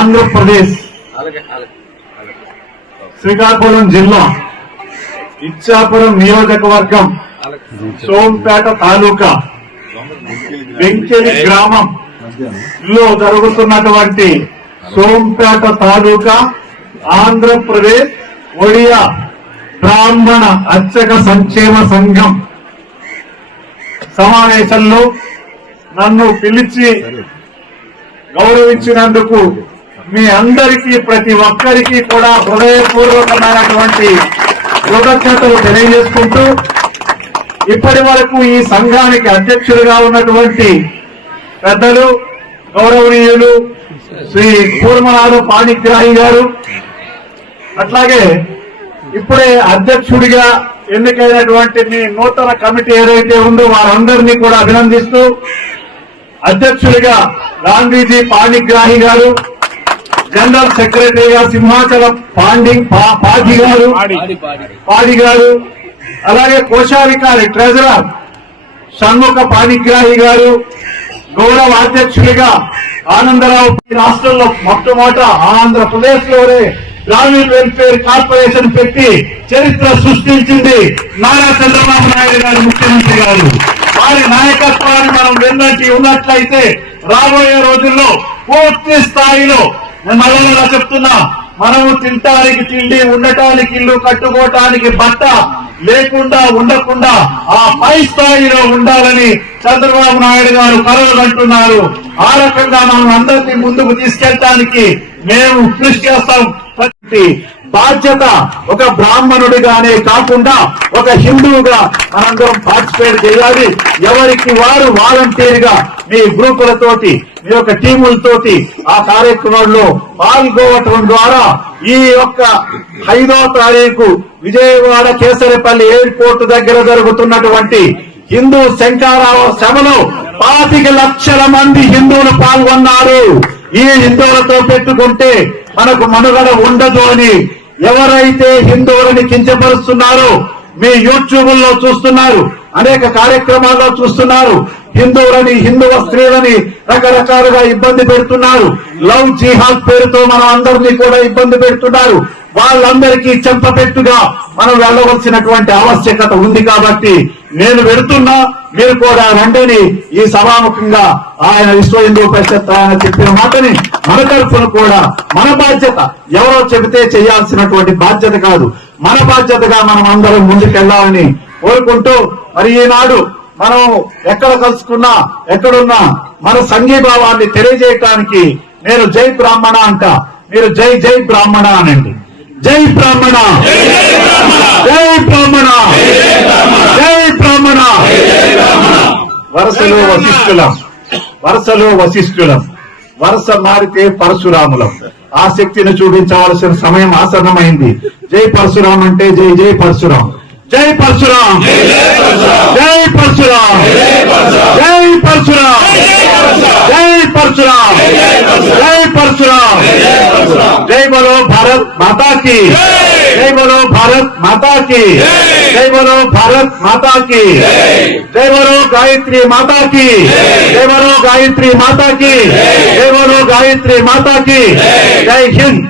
ఆంధ్రప్రదేశ్ శ్రీకాకుళం జిల్లా ఇచ్చాపురం నియోజకవర్గం సోంపేట తాలూకా వెంకెలి గ్రామంలో జరుగుతున్నటువంటి సోంపేట తాలూకా ఆంధ్రప్రదేశ్ ఒడియా బ్రాహ్మణ అర్చక సంక్షేమ సంఘం సమావేశంలో నన్ను పిలిచి గౌరవించినందుకు మీ అందరికీ ప్రతి ఒక్కరికి కూడా హృదయపూర్వకమైనటువంటి కృతజ్ఞతలు తెలియజేసుకుంటూ ఇప్పటి వరకు ఈ సంఘానికి అధ్యక్షులుగా ఉన్నటువంటి పెద్దలు గౌరవనీయులు శ్రీ కూర్మనాథ పాణిగ్రాహి గారు, అట్లాగే ఇప్పుడే అధ్యక్షుడిగా ఎన్నికైనటువంటి మీ నూతన కమిటీ ఏదైతే ఉందో వారందరినీ కూడా అభినందిస్తూ, అధ్యక్షుడిగా గాంధీజీ పాణిగ్రాహి గారు, జనరల్ సెక్రటరీగా సింహాచలం పాడి గారు, అలాగే కోశాధికారి ట్రెజరర్ షణ్ముఖ పాణిగ్రాహి గారు, గౌరవ అధ్యక్షుడిగా ఆనందరావు. రాష్ట్రంలో మొట్టమొదట ఆంధ్రప్రదేశ్ లోనే గ్రామీణ వెల్ఫేర్ కార్పొరేషన్ పెట్టి చరిత్ర సృష్టించింది నారా చంద్రబాబు నాయుడు గారు ముఖ్యమంత్రి గారు. వారి నాయకత్వాన్ని మనం వెన్నంటి ఉన్నట్లయితే రాబోయే రోజుల్లో పూర్తి స్థాయిలో మళ్ళా చెప్తున్నా, మనము తినటానికి తిండి, ఉండటానికి ఇల్లు, కట్టుకోవటానికి బట్ట లేకుండా ఉండకుండా ఆ పై స్థాయిలో ఉండాలని చంద్రబాబు నాయుడు గారు కలలు కంటున్నారు. ఆ రకంగా మనం అందరినీ ముందుకు తీసుకెళ్ళటానికి మేము కృషి చేస్తాం. బాధ్యత ఒక బ్రాహ్మణుడిగానే కాకుండా ఒక హిందువుగా మనందరం పార్టిసిపేట్ చేయాలి. ఎవరికి వారు వాలంటీర్ గా మీ గ్రూపులతోటి, మీ యొక్క టీములతోటి ఆ కార్యక్రమంలో పాల్గొనడం ద్వారా ఈ యొక్క 5వ తారీఖు విజయవాడ కేసరపల్లి ఎయిర్పోర్ట్ దగ్గర జరుగుతున్నటువంటి హిందూ శంఖారావ సభలో 25 లక్షల మంది హిందువులు పాల్గొన్నారు. ఈ హిందువులతో పెట్టుకుంటే మనకు మనుగడ ఉండదు అని ఎవరైతే హిందువులని కించపరుస్తున్నారో మీ యూట్యూబ్లో చూస్తున్నారు, అనేక కార్యక్రమాల్లో చూస్తున్నారు. హిందువులని, హిందువ స్త్రీలని రకరకాలుగా ఇబ్బంది పెడుతున్నారు. లవ్ జిహాద్ పేరుతో మనం అందరినీ కూడా ఇబ్బంది పెడుతున్నారు. వాళ్ళందరికీ చెంపపెట్టుగా మనం వెళ్ళవలసినటువంటి ఆవశ్యకత ఉంది. కాబట్టి నేను వెళుతున్నా, మీరు కూడా రండిని ఈ సభాముఖంగా ఆయన విశ్వ హిందూ పరిషత్ ఆయన చెప్పిన మాటని మన తరఫున కూడా మన బాధ్యత, ఎవరో చెబితే చేయాల్సినటువంటి బాధ్యత కాదు, మన బాధ్యతగా మనం అందరం ముందుకెళ్లాలని కోరుకుంటూ, మరి ఈనాడు మనం ఎక్కడ కలుసుకున్నా, ఎక్కడున్నా మన సంఘీభావాన్ని తెలియజేయటానికి నేను జై బ్రాహ్మణ అంట, మీరు జై జై బ్రాహ్మణ అనండి. జై బ్రాహ్మణ, జై బ్రాహ్మణ, జై బ్రాహ్మణ. వరుసలో వశిష్ఠులం, వరుస మారితే పరశురాములం. ఆ శక్తిని చూపించవలసిన సమయం ఆసన్నమైంది. జై పరశురాం అంటే జై జై పరశురాం, జై పరశురాం, జై పరశురాం, జై పరశురాం, జై పరశురాం, జై పరశురాం. జై బలో భారత్ మాతా की, జై బలో భారత్ మాతా की, జై బలో భారత్ మాతా की, జై బలో గాయత్రి మాతా की, జై బలో గాయత్రి మాతా की, జై బలో గాయత్రి మాతా की. జై హింద్.